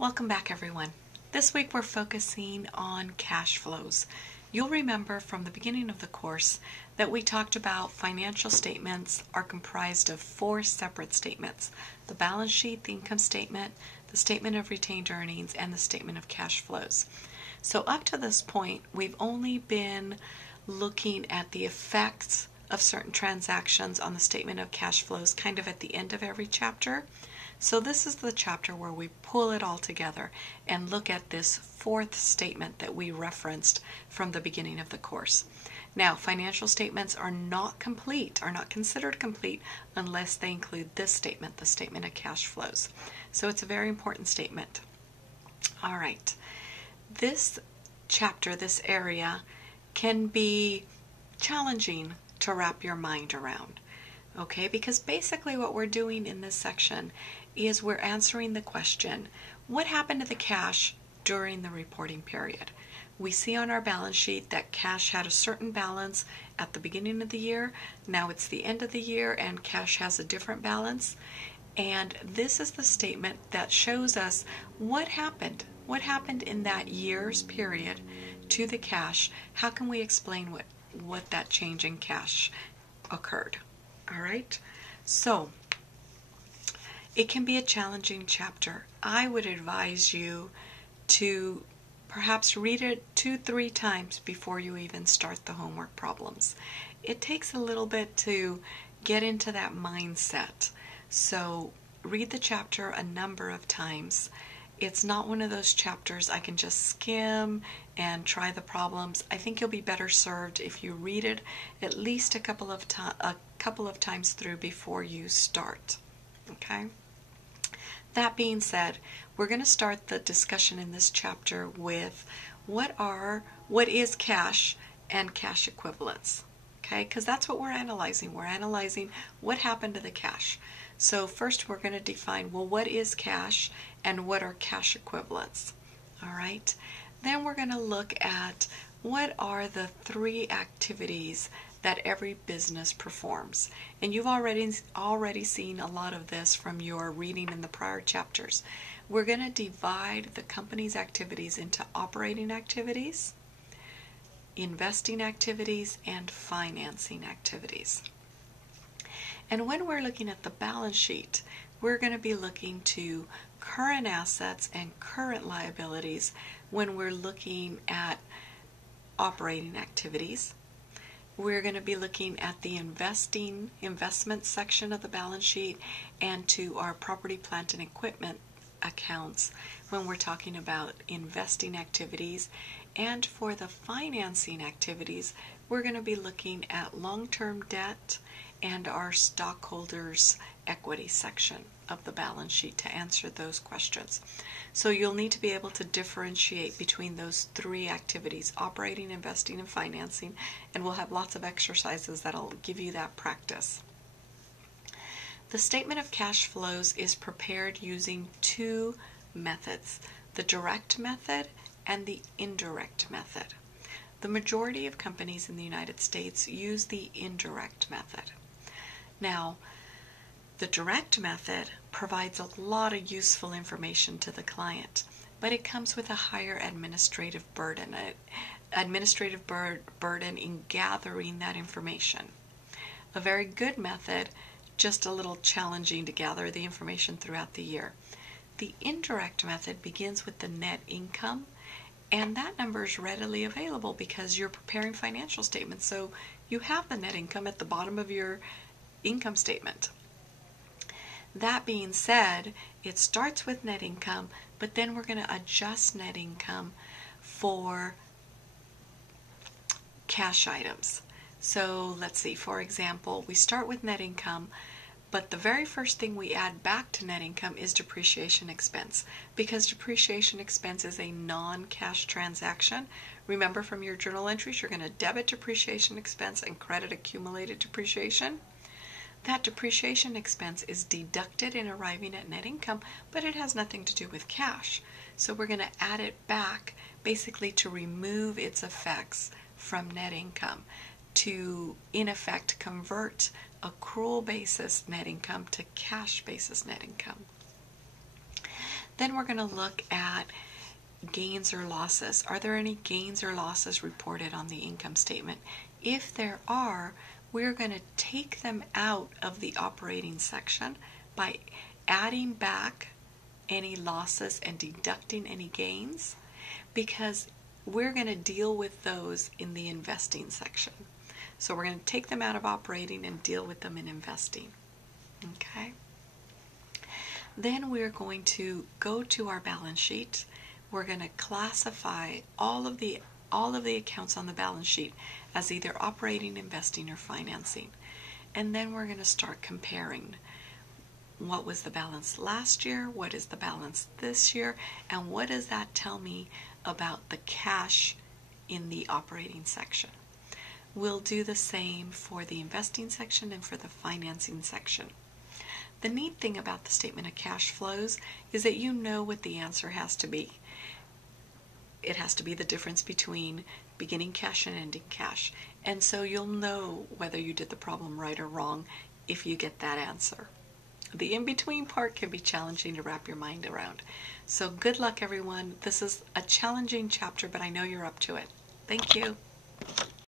Welcome back, everyone. This week we're focusing on cash flows. You'll remember from the beginning of the course that we talked about financial statements are comprised of 4 separate statements: the balance sheet, the income statement, the statement of retained earnings, and the statement of cash flows. So up to this point, we've only been looking at the effects of certain transactions on the statement of cash flows kind of at the end of every chapter. So this is the chapter where we pull it all together and look at this 4th statement that we referenced from the beginning of the course. Now, financial statements are not considered complete unless they include this statement, the statement of cash flows. So it's a very important statement. All right. This chapter, this area, can be challenging to wrap your mind around. Okay, because basically what we're doing in this section is we're answering the question, what happened to the cash during the reporting period? We see on our balance sheet that cash had a certain balance at the beginning of the year. Now it's the end of the year and cash has a different balance. And this is the statement that shows us what happened. What happened in that year's period to the cash? How can we explain what that change in cash occurred? All right, so it can be a challenging chapter. I would advise you to perhaps read it 2-3 times before you even start the homework problems. It takes a little bit to get into that mindset. So read the chapter a number of times. It's not one of those chapters I can just skim and try the problems. I think you'll be better served if you read it at least a couple of times through before you start. Okay? That being said, we're going to start the discussion in this chapter with what is cash and cash equivalents. Okay? Because that's what we're analyzing. We're analyzing what happened to the cash. So first we're going to define, well, what is cash and what are cash equivalents? All right. Then we're going to look at what are the 3 activities that every business performs. And you've already seen a lot of this from your reading in the prior chapters. We're going to divide the company's activities into operating activities, investing activities, and financing activities. And when we're looking at the balance sheet, we're going to be looking to current assets and current liabilities when we're looking at operating activities. We're going to be looking at the investment section of the balance sheet and to our property, plant, and equipment accounts when we're talking about investing activities. And for the financing activities, we're going to be looking at long-term debt and our stockholders' equity section of the balance sheet to answer those questions. So you'll need to be able to differentiate between those 3 activities: operating, investing, and financing, and we'll have lots of exercises that'll give you that practice. The statement of cash flows is prepared using 2 methods: the direct method and the indirect method. The majority of companies in the United States use the indirect method. Now, the direct method provides a lot of useful information to the client, but it comes with a higher administrative burden in gathering that information. A very good method, just a little challenging to gather the information throughout the year. The indirect method begins with the net income, and that number is readily available because you're preparing financial statements, so you have the net income at the bottom of your income statement. That being said, it starts with net income, but then we're going to adjust net income for cash items. So let's see, for example, we start with net income, but the very first thing we add back to net income is depreciation expense, because depreciation expense is a non-cash transaction. Remember from your journal entries, you're going to debit depreciation expense and credit accumulated depreciation. That depreciation expense is deducted in arriving at net income, but it has nothing to do with cash. So we're going to add it back basically to remove its effects from net income, to in effect convert accrual basis net income to cash basis net income. Then we're going to look at gains or losses. Are there any gains or losses reported on the income statement? If there are, we're going to take them out of the operating section by adding back any losses and deducting any gains, because we're going to deal with those in the investing section. So we're going to take them out of operating and deal with them in investing. Okay? Then we're going to go to our balance sheet. We're going to classify all of the accounts on the balance sheet as either operating, investing, or financing. And then we're going to start comparing what was the balance last year, what is the balance this year, and what does that tell me about the cash in the operating section. We'll do the same for the investing section and for the financing section. The neat thing about the statement of cash flows is that you know what the answer has to be. It has to be the difference between beginning cash and ending cash. And so you'll know whether you did the problem right or wrong if you get that answer. The in-between part can be challenging to wrap your mind around. So good luck, everyone. This is a challenging chapter, but I know you're up to it. Thank you.